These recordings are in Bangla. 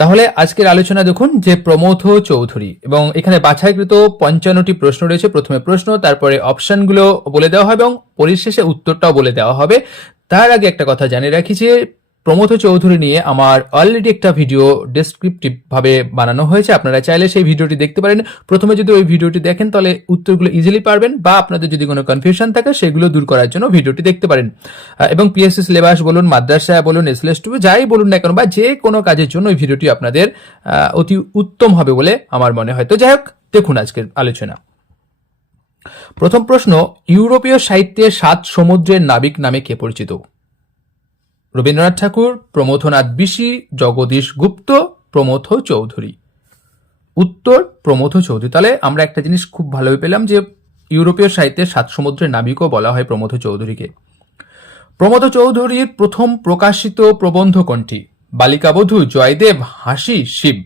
তাহলে আজকের আলোচনা দেখুন যে প্রমথ চৌধুরী এবং এখানে বাছাইকৃত পঞ্চান্নটি প্রশ্ন রয়েছে। প্রথমে প্রশ্ন, তারপরে অপশনগুলো বলে দেওয়া হবে এবং পরিশেষে উত্তরটাও বলে দেওয়া হবে। তার আগে একটা কথা জানিয়ে রাখি যে প্রমথ চৌধুরী নিয়ে আমার অলরেডি একটা ভিডিও ডেসক্রিপটিভ ভাবে বানানো হয়েছে। আপনারা চাইলে সেই ভিডিওটি দেখতে পারেন। প্রথমে যদি ওই ভিডিওটি দেখেন, তাহলে উত্তরগুলো ইজিলি পারবেন বা আপনাদের যদি কোনো কনফিউশন থাকে, সেগুলো দূর করার জন্য ভিডিওটি দেখতে পারেন। এবং পিএসসি সিলেবাস বলুন, মাদ্রাসা বলুন এসএলএস টু যাই বলুন না কেন, বা যে কোনো কাজের জন্য ওই ভিডিওটি আপনাদের অতি উত্তম হবে বলে আমার মনে হয়। তো যাই হোক, দেখুন আজকের আলোচনা। প্রথম প্রশ্ন, ইউরোপীয় সাহিত্যে সাত সমুদ্রের নাবিক নামে কে পরিচিত? রবীন্দ্রনাথ ঠাকুর, প্রমথনাথ বিশি, জগদীশ গুপ্ত, প্রমথ চৌধুরী। উত্তর, প্রমথ চৌধুরী। তাহলে আমরা একটা জিনিস খুব ভালোভাবে পেলাম যে ইউরোপীয় সাহিত্যে সাত সমুদ্রের নাবিকও বলা হয় প্রমথ চৌধুরীকে। প্রমথ চৌধুরীর প্রথম প্রকাশিত প্রবন্ধ কোনটি? বালিকাবধূ জয়দেব, হাসি, শিব।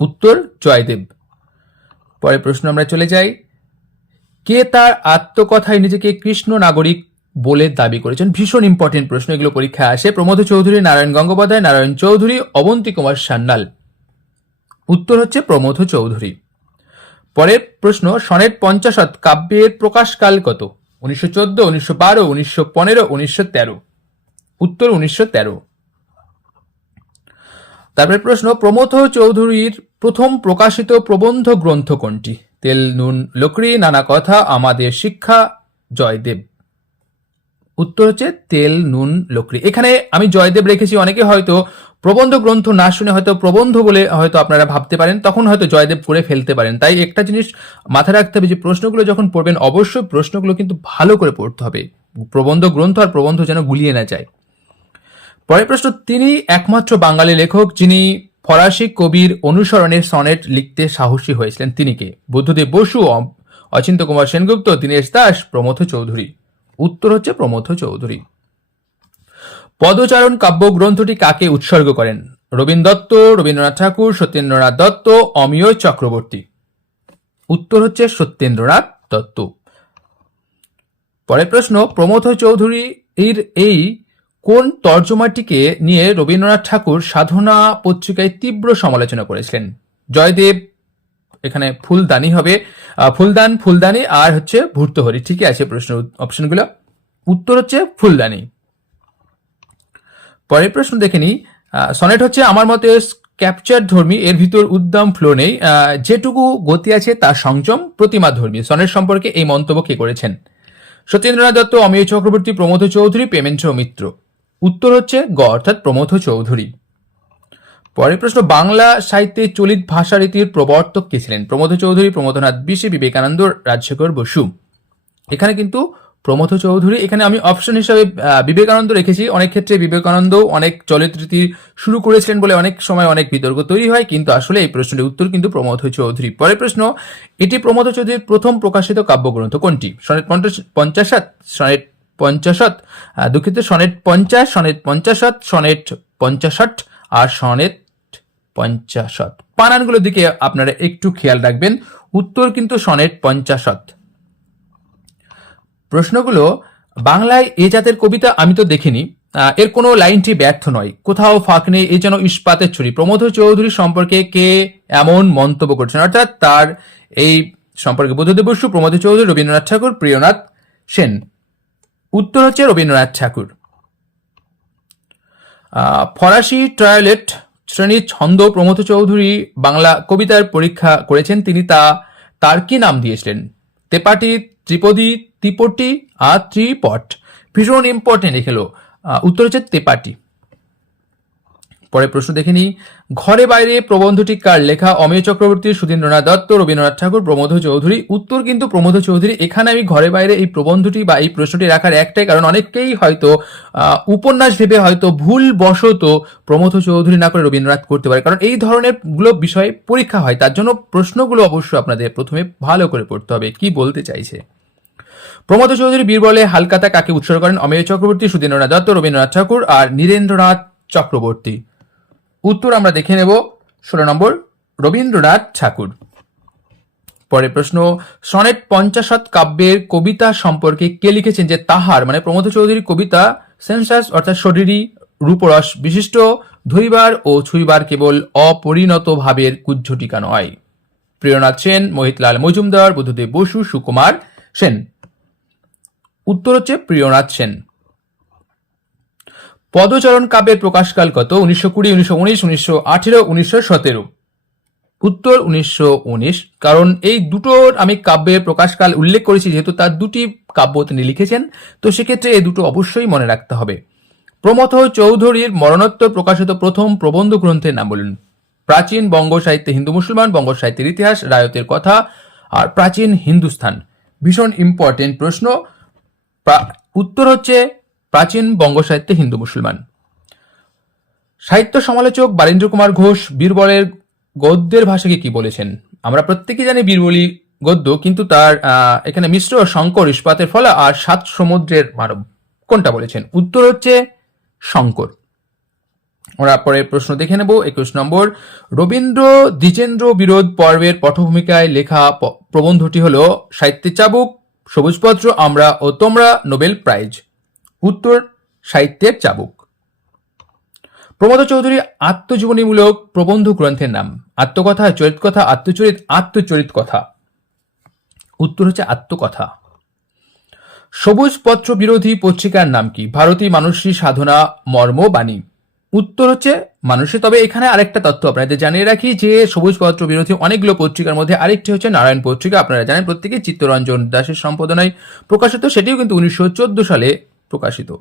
উত্তর, জয়দেব। পরের প্রশ্ন আমরা চলে যাই। কে তার আত্মকথায় নিজেকে কৃষ্ণ নাগরিক বলে দাবি করেছেন। ভীষণ ইম্পর্টেন্ট প্রশ্ন, এগুলো পরীক্ষায় আসে। প্রমোদ চৌধুরী, নারায়ণ গঙ্গোপাধ্যায়, নারায়ণ চৌধুরী, অবন্তী কুমার সান্যাল। উত্তর হচ্ছে প্রমোদ চৌধুরী। পরের প্রশ্ন, সনেট পঞ্চাশত কাব্যের প্রকাশকাল কত? উনিশশো চোদ্দ, উনিশশো বারো, উনিশশো পনেরো, উনিশশো তেরো। উত্তর উনিশশো তেরো। তারপরে প্রশ্ন প্রমথ চৌধুরীর প্রথম প্রকাশিত প্রবন্ধ গ্রন্থ কোনটি? তেল, নুন, লোকড়ি, নানা কথা, আমাদের শিক্ষা, জয়দেব। উত্তর হচ্ছে তেল, নুন, লোকড়ি। এখানে আমি জয়দেব রেখেছি, অনেকে হয়তো প্রবন্ধ গ্রন্থ না শুনে হয়তো প্রবন্ধ বলে হয়তো আপনারা ভাবতে পারেন, তখন হয়তো জয়দেব করে ফেলতে পারেন। তাই একটা জিনিস মাথায় রাখতে হবে যে প্রশ্নগুলো যখন পড়বেন, অবশ্যই প্রশ্নগুলো কিন্তু ভালো করে পড়তে হবে। প্রবন্ধ গ্রন্থ আর প্রবন্ধ যেন গুলিয়ে না যায়। পরের প্রশ্ন, তিনি একমাত্র বাঙালি লেখক যিনি ফরাসি কবির অনুসরণে সনেট লিখতে সাহসী হয়েছিলেন। তিনি কে? বুদ্ধদেব বসু অচিন্ত কুমার সেনগুপ্ত, দীনেশ দাস প্রমথ চৌধুরী। উত্তর হচ্ছে প্রমথ চৌধুরী। পদচারণ কাব্য গ্রন্থটি কাকে উৎসর্গ করেন? রবীন্দ্র দত্ত, রবীন্দ্রনাথ ঠাকুর, সত্যেন্দ্রনাথ দত্ত, অমিয় চক্রবর্তী। উত্তর হচ্ছে সত্যেন্দ্রনাথ দত্ত। পরের প্রশ্ন প্রমথ চৌধুরী এর এই কোন তর্জমাটিকে নিয়ে রবীন্দ্রনাথ ঠাকুর সাধনা পত্রিকায় তীব্র সমালোচনা করেছিলেন? জয়দেব এখানে ফুলদানি হবে। ফুলদান, ফুলদানি আর হচ্ছে ভূর্তহরি। ঠিকই আছে প্রশ্ন অপশনগুলো উত্তর হচ্ছে ফুলদানি। পরের প্রশ্ন দেখে নিই। সনেট হচ্ছে আমার মতে ক্যাপচার ধর্মী, এর ভিতর উদ্দাম ফ্লো নেই। যেটুকু গতি আছে তা সংযম, প্রতিমা ধর্মী। সনেট সম্পর্কে এই মন্তব্য কে করেছেন? সত্যেন্দ্রনাথ দত্ত, অমিয় চক্রবর্তী, প্রমোদ চৌধুরী পেমেন্দ্র মিত্র। উত্তর হচ্ছে গ, অর্থাৎ প্রমোদ চৌধুরী। পরের প্রশ্ন, বাংলা সাহিত্যে চলিত ভাষারীতির প্রবর্তক কে ছিলেন? প্রমোদ চৌধুরী, প্রমোদনাথ বিশে, বিবেকানন্দ, রাজশেখর বসু। এখানে কিন্তু প্রমথ চৌধুরী, এখানে আমি অপশন হিসাবে বিবেকানন্দ রেখেছি। অনেক ক্ষেত্রে বিবেকানন্দ অনেক চলচ্চিত্রী শুরু করেছিলেন বলে অনেক সময় অনেক বিতর্ক তৈরি হয়, কিন্তু আসলে এই প্রশ্নের উত্তর কিন্তু প্রমথ চৌধুরী। পরের প্রশ্ন, এটি প্রমথ চৌধুরীর প্রথম প্রকাশিত কাব্যগ্রন্থ কোনটি? সনেট পঞ্চাশ- পঞ্চাশাত সনেট পঞ্চাশত দুঃখিত, সনেট পঞ্চাশ, সনেট পঞ্চাশত সনেট পঞ্চাশট আর সনেট পঞ্চাশত বানানগুলোর দিকে আপনারা একটু খেয়াল রাখবেন। উত্তর কিন্তু সনেট পঞ্চাশত প্রশ্নগুলো, বাংলায় এ জাতের কবিতা আমি তো দেখিনি। এর কোনো লাইনটি ব্যর্থ নয়। কোথাও ফাঁক নেই, এ যেন ইস্পাতের ছুরি। প্রমোদ চৌধুরী সম্পর্কে কে এমন মন্তব্য করছেন? অর্থাৎ তার এই সম্পর্কে বুদ্ধদেব বসু, প্রমোদ চৌধুরী, রবীন্দ্রনাথ ঠাকুর, প্রিয়নাথ সেন। উত্তর হচ্ছে রবীন্দ্রনাথ ঠাকুর। ফরাসি ট্রায়ালেট শ্রেণির ছন্দ প্রমথ চৌধুরী বাংলা কবিতার পরীক্ষা করেছেন। তিনি তা, তার কি নাম দিয়েছিলেন? তেপাটি, ত্রিপদী ত্রিপটি আর ত্রিপট। ভীষণ ইম্পর্টেন্ট এখেলো উত্তর হচ্ছে তেপাটি। পরের প্রশ্ন দেখে নিই। ঘরে বাইরে প্রবন্ধটি কার লেখা? অমেয় চক্রবর্তী, সুধীন্দ্রনাথ দত্ত, রবীন্দ্রনাথ ঠাকুর, প্রমোদ চৌধুরী। উত্তর কিন্তু প্রমোদ চৌধুরী। এখানে আমি ঘরে বাইরে এই প্রবন্ধটি বা এই প্রশ্নটি রাখার একটাই কারণ অনেকেই হয়তো উপন্যাস ভেবে হয়তো ভুল বশত প্রমোদ চৌধুরী না করে রবীন্দ্রনাথ করতে পারে। কারণ এই ধরনেরগুলো বিষয়ে পরীক্ষা হয়। তার জন্য প্রশ্নগুলো অবশ্যই আপনাদের প্রথমে ভালো করে পড়তে হবে। কি বলতে চাইছে? প্রমোদ চৌধুরী বীরবলে হালকাতা কাকে উৎসর্গ করেন? অমেয় চক্রবর্তী, সুধীন্দ্রনাথ দত্ত, রবীন্দ্রনাথ ঠাকুর আর নীরেন্দ্রনাথ চক্রবর্তী। উত্তর আমরা দেখে নেব। ষোলো নম্বর, রবীন্দ্রনাথ ঠাকুর। পরের প্রশ্ন, সনেট পঞ্চাশত কাব্যের কবিতা সম্পর্কে কে লিখেছেন যে তাহার মানে প্রমোদ চৌধুরীর কবিতা, সেন্সাস অর্থাৎ শরীরী রূপরস বিশিষ্ট ধরিবার ও ছুইবার কেবল অপরিণত ভাবের কুজ্ঝটিকা নয়। প্রিয়নাথ সেন, মোহিতলাল মজুমদার, বুদ্ধদেব বসু, সুকুমার সেন। উত্তর হচ্ছে প্রিয়নাথ সেন। পদচরণ কাব্যের প্রকাশকাল কত? উনিশশো কুড়ি, উনিশশো উনিশ, উনিশশো আঠেরো, উনিশশো সতেরো। উত্তর উনিশশো উনিশ, কারণ এই দুটোর আমি কাব্যের প্রকাশকাল উল্লেখ করেছি, যেহেতু তার দুটি কাব্য তিনি লিখেছেন, তো সেক্ষেত্রে এই দুটো অবশ্যই মনে রাখতে হবে। প্রমথ চৌধুরীর মরণোত্তর প্রকাশিত প্রথম প্রবন্ধ গ্রন্থের নাম বলুন। প্রাচীন বঙ্গ সাহিত্যে হিন্দু মুসলমান, বঙ্গ সাহিত্যের ইতিহাস, রায়তের কথা আর প্রাচীন হিন্দুস্থান। ভীষণ ইম্পর্টেন্ট প্রশ্ন। প্রা- উত্তর হচ্ছে প্রাচীন বঙ্গ সাহিত্যে হিন্দু মুসলমান। সাহিত্য সমালোচক বারীন্দ্র কুমার ঘোষ বীরবলের গদ্যের ভাষাকে কি বলেছেন? আমরা প্রত্যেকেই জানি বীরবলি গদ্য, কিন্তু তার এখানে মিশ্র শঙ্কর ইস্পাতের ফলা আর সাত সমুদ্রের মানব কোনটা বলেছেন? উত্তর হচ্ছে শঙ্কর। ওরা পরের প্রশ্ন দেখে নেব, একুশ নম্বর। রবীন্দ্র দ্বিজেন্দ্র বিরোধ পর্বের পটভূমিকায় লেখা প্রবন্ধটি হল সাহিত্যের চাবুক, সবুজপত্র, আমরা ও তোমরা নোবেল প্রাইজ। উত্তর সাহিত্যের চাবুক। প্রমোদ চৌধুরী আত্মজীবনীমূলক প্রবন্ধ গ্রন্থের নাম, আত্মকথা চরিত কথা আত্মচরিত আত্মচরিত কথা উত্তর হচ্ছে আত্মকথা। সবুজ পত্র বিরোধী পত্রিকার নাম কি? ভারতী মানুষী সাধনা মর্ম বাণী। উত্তর হচ্ছে মানুষের তবে এখানে আরেকটা তথ্য আপনাদের জানিয়ে রাখি যে সবুজ পত্র বিরোধী অনেকগুলো পত্রিকার মধ্যে আরেকটি হচ্ছে নারায়ণ পত্রিকা। আপনারা জানেন প্রত্যেকে চিত্তরঞ্জন দাসের সম্পাদনায় প্রকাশিত। সেটিও কিন্তু উনিশশো চোদ্দ সালে প্রকাশিত।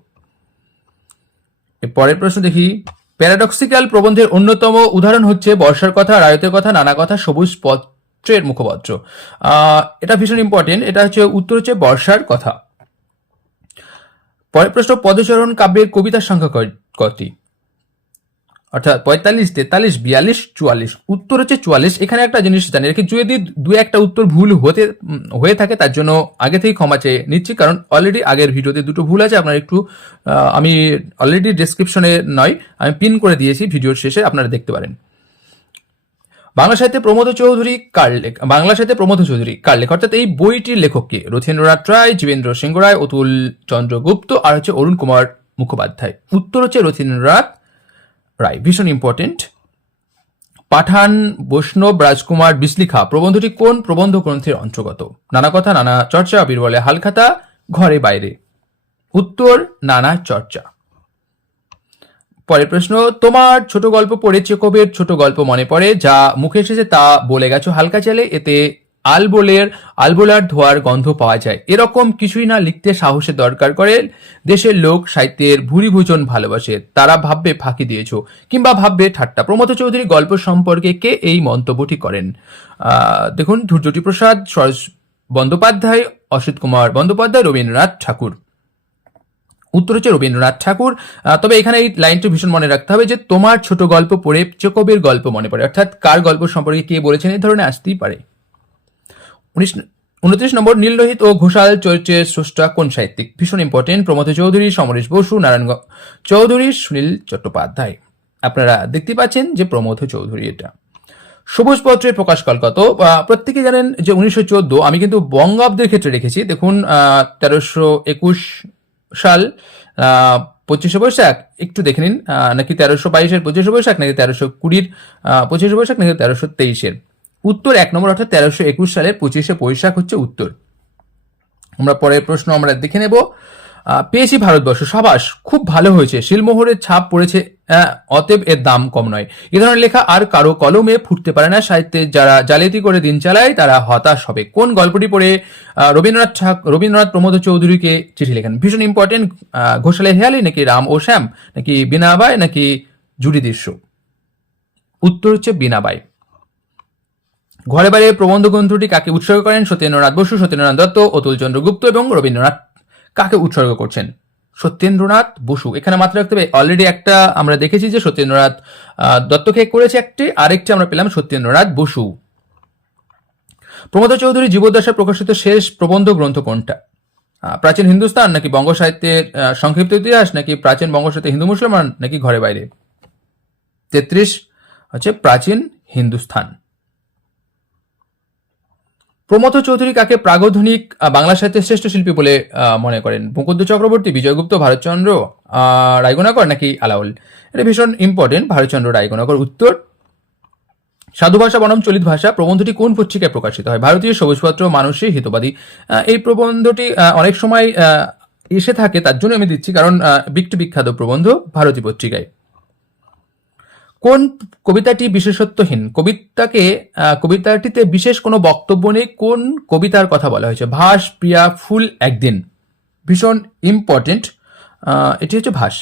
পরের প্রশ্ন দেখি প্যারাডক্সিক্যাল প্রবন্ধের অন্যতম উদাহরণ হচ্ছে বর্ষার কথা, রায়তের কথা, নানা কথা, সবুজ পত্রের মুখপত্র। এটা ভীষণ ইম্পর্টেন্ট এটা হচ্ছে উত্তর হচ্ছে বর্ষার কথা। পরের প্রশ্ন, পদচরণ কাব্যের কবিতার সংখ্যা কয়- কয়টি অর্থাৎ পঁয়তাল্লিশ, তেতাল্লিশ, বিয়াল্লিশ, চুয়াল্লিশ। উত্তর হচ্ছে চুয়াল্লিশ। এখানে একটা জিনিস জানি রাখি, যদি দু একটা উত্তর ভুল হতে হয়ে থাকে, তার জন্য আগে থেকেই ক্ষমা চেয়ে নিচ্ছি, কারণ অলরেডি আগের ভিডিওতে দুটো ভুল আছে, আপনার একটু আমি অলরেডি ডেসক্রিপশনে নয়, আমি পিন করে দিয়েছি ভিডিওর শেষে, আপনারা দেখতে পারেন। বাংলা সাহিত্যে প্রমোদ চৌধুরী কার লেখ, বাংলা সাহিত্যে প্রমোদ চৌধুরী কার লেখ? অর্থাৎ এই বইটির লেখককে রথীন্দ্রনাথ রায়, জীবেন্দ্র সিংহ রায়, অতুল চন্দ্র গুপ্ত, আর হচ্ছে অরুণ কুমার মুখোপাধ্যায়। উত্তর হচ্ছে রথীন্দ্রনাথ রায় ভীষণ ইম্পর্টেন্ট পাঠান, বৈষ্ণব, রাজকুমার বিসলিখা প্রবন্ধটি কোন প্রবন্ধ গ্রন্থের অন্তর্গত? নানা কথা, নানা চর্চা, বীরবলে হালখাতা, ঘরে বাইরে। উত্তর, নানা চর্চা। পরের প্রশ্ন, তোমার ছোট গল্প পড়ে চেকবের ছোট গল্প মনে পড়ে, যা মুখে এসেছে তা বলে গেছো হালকা চালে, এতে আলবোলের, আলবোলার ধোয়ার গন্ধ পাওয়া যায়। এরকম কিছুই না লিখতে সাহসের দরকার করে। দেশের লোক সাহিত্যের ভুরি ভোজন ভালোবাসে। তারা ভাববে ফাঁকি দিয়েছ, কিংবা ভাববে ঠাট্টা। প্রমোদ চৌধুরী গল্প সম্পর্কে কে এই মন্তব্যটি করেন? দেখুন ধৈর্যটি প্রসাদ সরস বন্দ্যোপাধ্যায়, অসিত কুমার বন্দ্যোপাধ্যায়, রবীন্দ্রনাথ ঠাকুর। উত্তর হচ্ছে রবীন্দ্রনাথ ঠাকুর। তবে এখানে এই লাইনটি ভীষণ মনে রাখতে হবে যে, তোমার ছোট গল্প পড়ে চেকবের গল্প মনে পড়ে। অর্থাৎ কার গল্প সম্পর্কে কে বলেছেন এই ধরনের আসতেই পারে। উনিশ উনত্রিশ নম্বর নীলরোহিত ও ঘোষাল চরিত্রের স্রষ্টা কোন সাহিত্যিক? ভীষণ ইম্পর্টেন্ট প্রমথ চৌধুরী, সমরেশ বসু নারায়ণ চৌধুরী, সুনীল চট্টোপাধ্যায়। আপনারা দেখতে পাচ্ছেন যে প্রমথ চৌধুরী এটা। সবুজ পত্রের প্রকাশকাল কত প্রত্যেকে জানেন যে উনিশশো চোদ্দ, আমি কিন্তু বঙ্গাব্দের ক্ষেত্রে রেখেছি দেখুন তেরোশো একুশ সাল পঁচিশে বৈশাখ, একটু দেখে নিন। নাকি তেরোশো বাইশের পঁচিশে বৈশাখ, নাকি তেরোশো কুড়ির পঁচিশে বৈশাখ, নাকি তেরোশো তেইশের? উত্তর এক নম্বর, অর্থাৎ তেরোশো একুশ সালের পঁচিশে বৈশাখ হচ্ছে উত্তর। আমরা পরের প্রশ্ন আমরা দেখে নেব। পেয়েছি ভারতবর্ষ। সাবাস, খুব ভালো হয়েছে। শিলমোহরের ছাপ পড়েছে অতএব এর দাম কম নয়। এ ধরনের লেখা আর কারও কলমে ফুটতে পারে না। সাহিত্যে যারা জালিয়াতি করে দিন চালায়, তারা হতাশ হবে। কোন গল্পটি পড়ে রবীন্দ্রনাথ রবীন্দ্রনাথ প্রমোদ চৌধুরীকে চিঠি লেখেন? ভীষণ ইম্পর্টেন্ট ঘোষালে হেয়ালি, নাকি রাম ও শ্যাম, নাকি বিনাবাই, নাকি জুড়ি দৃশ্য উত্তর হচ্ছে বিনাবাই। ঘরে বাইরে প্রবন্ধ গ্রন্থটি কাকে উৎসর্গ করেন? সত্যেন্দ্রনাথ বসু, সত্যেন্দ্রনাথ দত্ত, অতুল চন্দ্র গুপ্ত এবং রবীন্দ্রনাথ কাকে উৎসর্গ করছেন? সত্যেন্দ্রনাথ বসু। এখানে মাত্র রাখতে হবে অলরেডি একটা আমরা দেখেছি যে সত্যেন্দ্রনাথ দত্তকে করেছে একটি, আরেকটি আমরা পেলাম সত্যেন্দ্রনাথ বসু। প্রমোদ চৌধুরী জীবদ্দশায় প্রকাশিত শেষ প্রবন্ধ গ্রন্থ কোনটা? প্রাচীন হিন্দুস্তান নাকি বঙ্গ সাহিত্যের সংক্ষিপ্ত ইতিহাস নাকি প্রাচীন বঙ্গ সাহিত্যে হিন্দু মুসলমান নাকি ঘরে বাইরে? তেত্রিশ হচ্ছে প্রাচীন হিন্দুস্তান প্রমথ চৌধুরী কাকে প্রাগধনিক বাংলা সাহিত্যের শ্রেষ্ঠ শিল্পী বলে মনে করেন? মুকুন্দ চক্রবর্তী, বিজয়গুপ্ত, ভারতচন্দ্র রায়গোনাকর নাকি আলাউল? এটা ভীষণ ইম্পর্টেন্ট ভারতচন্দ্র রায়গোনাকর উত্তর। সাধু ভাষা বনাম চলিত ভাষা, প্রবন্ধটি কোন পত্রিকায় প্রকাশিত হয়? ভারতীয় সবুজপত্র মানুষই হিতবাদী। এই প্রবন্ধটি অনেক সময় এসে থাকে, তার জন্য আমি দিচ্ছি, কারণ বিখ্যাত প্রবন্ধ, ভারতী পত্রিকায়। কোন কবিতাটি বিশেষত্বহীন? কবিতাকে কবিতাটিতে বিশেষ কোনো বক্তব্য নেই। কোন কবিতার কথা বলা হয়েছে? ভাস, প্রিয়া, ফুল, একদিন। ভীষণ ইম্পর্টেন্ট এটি হচ্ছে ভাস।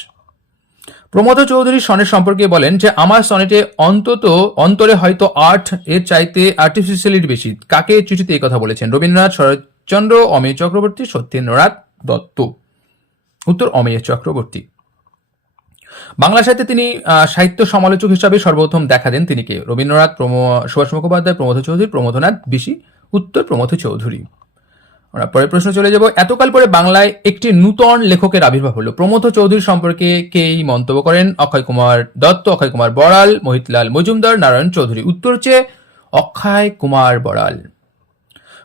প্রমোদ চৌধুরী সনের সম্পর্কে বলেন যে, আমার সনেটে অন্তত, অন্তরে হয়তো আর্ট এর চাইতে আর্টিফিশিয়ালিটি বেশি। কাকে চিঠিতে এই কথা বলেছেন? রবীন্দ্রনাথ, শরৎচন্দ্র অমেয় চক্রবর্তী, সত্যেন্দ্রনাথ দত্ত। উত্তর অমেয় চক্রবর্তী। বাংলা সাহিত্যে তিনি সাহিত্য সমালোচক হিসাবে সর্বপ্রথম দেখা দেন তিনি কে? রবীন্দ্রনাথ সুভাষ মুখোপাধ্যায় প্রমোদ চৌধুরী, প্রমোদনাথ বিশি, উত্তর প্রমোদ চৌধুরী। আমরা পরের প্রশ্ন চলে যাব। এতকাল পরে বাংলায় একটি নূতন লেখকের আবির্ভাব হলো। প্রমোদ চৌধুরী সম্পর্কে কেই মন্তব্য করেন? অক্ষয় কুমার দত্ত, অক্ষয় কুমার বড়াল, মোহিতলাল মজুমদার, নারায়ণ চৌধুরী। উত্তর হচ্ছে অক্ষয় কুমার বড়াল।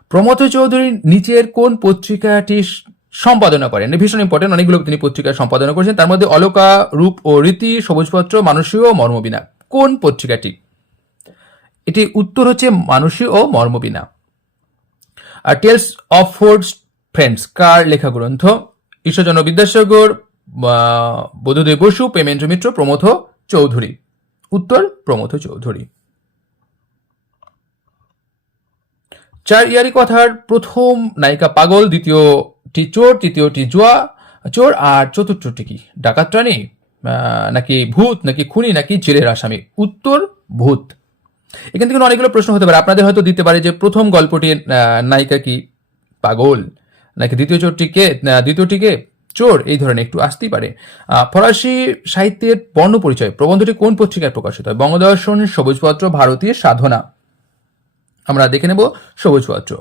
প্রমোদ চৌধুরী নিচের কোন পত্রিকাটি স- সম্পাদনা করেন। ভীষণ ইম্পর্টেন্ট অনেকগুলো তিনি পত্রিকা সম্পাদনা করেছেন। তার মধ্যে অলকা, রূপ ও রীতি, সবুজপত্র মানসী ও মর্মবিনা। কোন পত্রিকাটি? এটি উত্তর হচ্ছে মানসী ও মর্মবিনা। আর টেলস অফ ফোর্ড ফ্রেন্ডস কার লেখা গ্রন্থ ঈশ্বরচন্দ্র বিদ্যাসাগর বোধদেব বসু, প্রেমেন্দ্র মিত্র প্রমথ চৌধুরী। উত্তর প্রমথ চৌধুরী। চার ইয়ারি কথার প্রথম নায়িকা পাগল দ্বিতীয়টি চোর তৃতীয়টি জুয়া চোর, আর চতুর্থটি কি? ডাকাত নাকি ভূত, নাকি খুনি, নাকি জেলের আসামি? উত্তর, ভূত। এখান থেকে অনেকগুলো প্রশ্ন হতে পারে। আপনাদের হয়তো দিতে পারে যে প্রথম গল্পটির নায়িকা কি? পাগল। নাকি দ্বিতীয় চোরটিকে দ্বিতীয়টিকে চোর। এই ধরনের একটু আসতেই পারে। ফরাসি সাহিত্যের বর্ণ পরিচয় প্রবন্ধটি কোন পত্রিকায় প্রকাশিত হয়? বঙ্গদর্শন, সবুজপত্র, ভারতীয় সাধনা। আমরা দেখে নেব সবুজপত্র।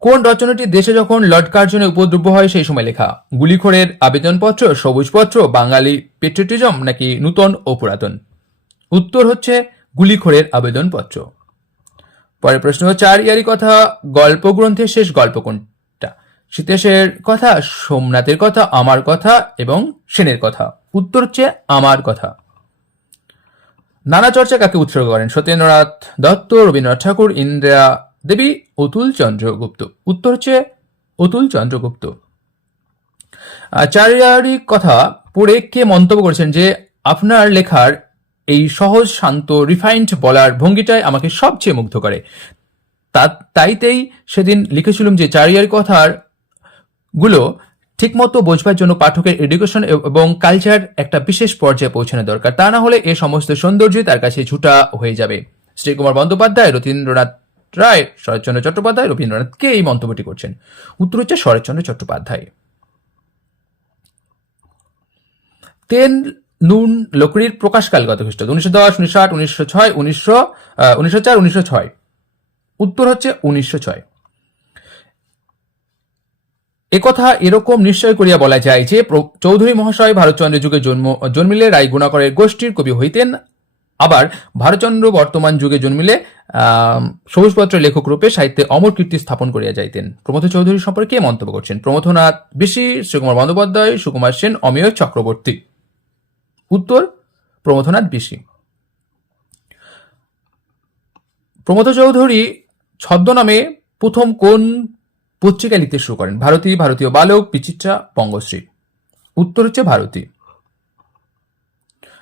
কোন রচনাটি দেশে যখন লর্ড কার্জনে উপদ্রব্য হয় সেই সময় লেখা? গুলিখোরের আবেদনপত্র, সবুজপত্র, বাঙালি পেট্রিয়টিজম নাকি নূতন ও পুরাতন? উত্তর হচ্ছে গুলিখোরের আবেদনপত্র। পরের প্রশ্ন চার ইয়ারি কথা গল্প গ্রন্থের শেষ গল্প কোনটা? সীতেশের কথা, সোমনাথের কথা, আমার কথা এবং সেনের কথা। উত্তর হচ্ছে আমার কথা। নানা চর্চা কাকে উৎসর্গ করেন? সত্যেন্দ্রনাথ দত্ত, রবীন্দ্রনাথ ঠাকুর, ইন্দিরা দেবী অতুল চন্দ্রগুপ্ত। উত্তর হচ্ছে অতুল চন্দ্রগুপ্ত। চারিয়ারি কথা পড়ে কে মন্তব্য করেছেন যে, আপনার লেখার এই সহজ, শান্ত রিফাইন্ড বলার ভঙ্গিটাই আমাকে সবচেয়ে মুগ্ধ করে। তা, তাইতেই সেদিন লিখেছিলাম যে, চারিয়ারি কথারগুলো ঠিকমতো বোঝবার জন্য পাঠকের এডুকেশন এবং কালচার একটা বিশেষ পর্যায়ে পৌঁছানো দরকার। তা না হলে এ সমস্ত সৌন্দর্য তার কাছে ঝুটা হয়ে যাবে। শ্রীকুমার বন্দ্যোপাধ্যায় রতীন্দ্রনাথ রায় শরৎচন্দ্র চট্টোপাধ্যায় রবীন্দ্রনাথকে এই মন্তব্যটি করছেন? উত্তর হচ্ছে শরৎচন্দ্র চট্টোপাধ্যায়। তেন নুন লোকরির প্রকাশকাল কত খ্রিস্টাব্দ উনিশশো দশ, উনিশশো আট, উনিশশো ছয়, উনিশশো উনিশশো চার, উনিশশো ছয়। উত্তর হচ্ছে উনিশশো ছয়। একথা এরকম নিশ্চয় করিয়া বলা যায় যে চৌধুরী মহাশয় ভারতচন্দ্রের যুগে জন্ম জন্মিলে রায় গুণাকরের গোষ্ঠীর কবি হইতেন আবার ভারতচন্দ্র বর্তমান যুগে জন্মিলে সবুজপত্র লেখক রূপে সাহিত্যে অমর কীর্তি স্থাপন করিয়া যাইতেন। প্রমথ চৌধুরী সম্পর্কে মন্তব্য করছেন। প্রমথনাথ বিশি, সুকুমার বন্দ্যোপাধ্যায়, সুকুমার সেন, অমেয় চক্রবর্তী। উত্তর প্রমথনাথ বিশি। প্রমথ চৌধুরী ছদ্মনামে প্রথম কোন পত্রিকা লিখতে শুরু করেন? ভারতী, ভারতীয় বালক, বিচিত্রা, বঙ্গশ্রী। উত্তর হচ্ছে ভারতী।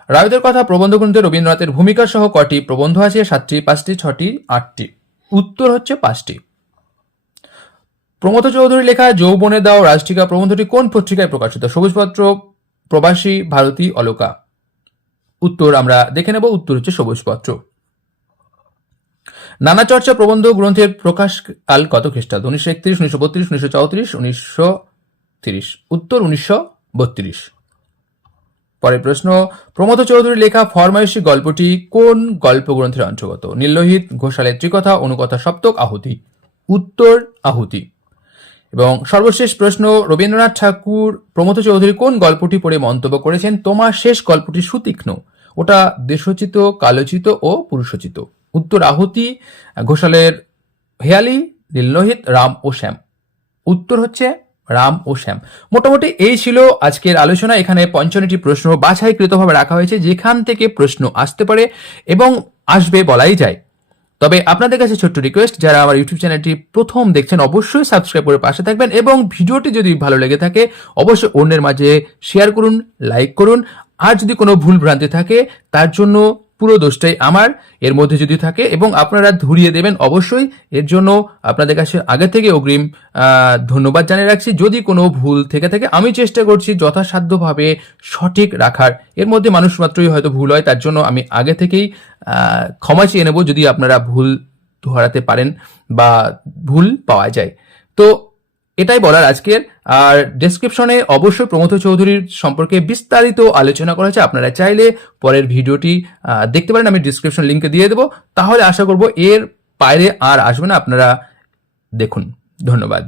রায়তের কথা প্রবন্ধ গ্রন্থে রবীন্দ্রনাথের ভূমিকা সহ কটি প্রবন্ধ আছে, সাতটি, পাঁচটি, ছটি, আটটি। উত্তর হচ্ছে পাঁচটি। প্রমথ চৌধুরী লেখা যৌবনে দাও রাজটিকা প্রবন্ধটি কোন পত্রিকায় প্রকাশিত? সবুজপত্র, প্রবাসী, ভারতী, অলোকা। উত্তর আমরা দেখে নেব, উত্তর হচ্ছে সবুজপত্র। নানা চর্চা প্রবন্ধ গ্রন্থের প্রকাশ কাল কত খ্রিস্টাব্দ? উনিশশো একত্রিশ, উনিশশো বত্রিশ, উনিশশো চৌত্রিশ, উনিশশো তিরিশ। উত্তর উনিশশো বত্রিশ। পরের প্রশ্ন প্রমথ চৌধুরীর লেখা ফরমাইশি গল্পটি কোন গল্প গ্রন্থের অন্তর্গত? নীললোহিত, ঘোষালের ত্রিকথা, অনুকথা, সপ্তক, আহুতি। উত্তর, আহুতি। এবং সর্বশেষ প্রশ্ন, রবীন্দ্রনাথ ঠাকুর প্রমথ চৌধুরী কোন গল্পটি পড়ে মন্তব্য করেছেন? তোমার শেষ গল্পটি সুতীক্ষ্ণ। ওটা দেশোচিত, কালোচিত ও পুরুষোচিত। উত্তর, আহুতি, ঘোষালের হেয়ালি, নীললোহিত, রাম ও শ্যাম। উত্তর হচ্ছে রাম ও শ্যাম। মোটামুটি এই ছিল আজকের আলোচনা। এখানে পঞ্চান্নটি প্রশ্ন বাছাইকৃতভাবে রাখা হয়েছে। যেখান থেকে প্রশ্ন আসতে পারে এবং আসবে বলাই যায়। তবে আপনাদের কাছে ছোট্ট রিকোয়েস্ট যারা আমার ইউটিউব চ্যানেলটি প্রথম দেখছেন, অবশ্যই সাবস্ক্রাইব করে পাশে থাকবেন এবং ভিডিওটি যদি ভালো লেগে থাকে, অবশ্যই অন্যের মাঝে শেয়ার করুন লাইক করুন। আর যদি কোনো ভুল ভ্রান্তি থাকে, তার জন্য পুরো দোষটাই আমার, এর মধ্যে যদি থাকে এবং আপনারা ধরিয়ে দেবেন অবশ্যই, এর জন্য আপনাদের কাছে আগে থেকে অগ্রিম ধন্যবাদ জানিয়ে রাখছি। যদি কোনো ভুল থেকে থাকে, আমি চেষ্টা করছি যথাসাধ্যভাবে সঠিক রাখার। এর মধ্যে মানুষ মাত্রই হয়তো ভুল হয়, তার জন্য আমি আগে থেকেই ক্ষমা চেয়ে নেব যদি আপনারা ভুল ধরাতে পারেন বা ভুল পাওয়া যায়। তো এটাই বলার আজকের আর ডেসক্রিপশনে অবশ্যই প্রমথ চৌধুরীর সম্পর্কে বিস্তারিত আলোচনা করা হয়েছে আপনারা চাইলে পরের ভিডিওটি দেখতে পারেন। আমি ডিসক্রিপশন লিঙ্কে দিয়ে দেবো। তাহলে আশা করব এর বাইরে আর আসবে না। আপনারা দেখুন। ধন্যবাদ।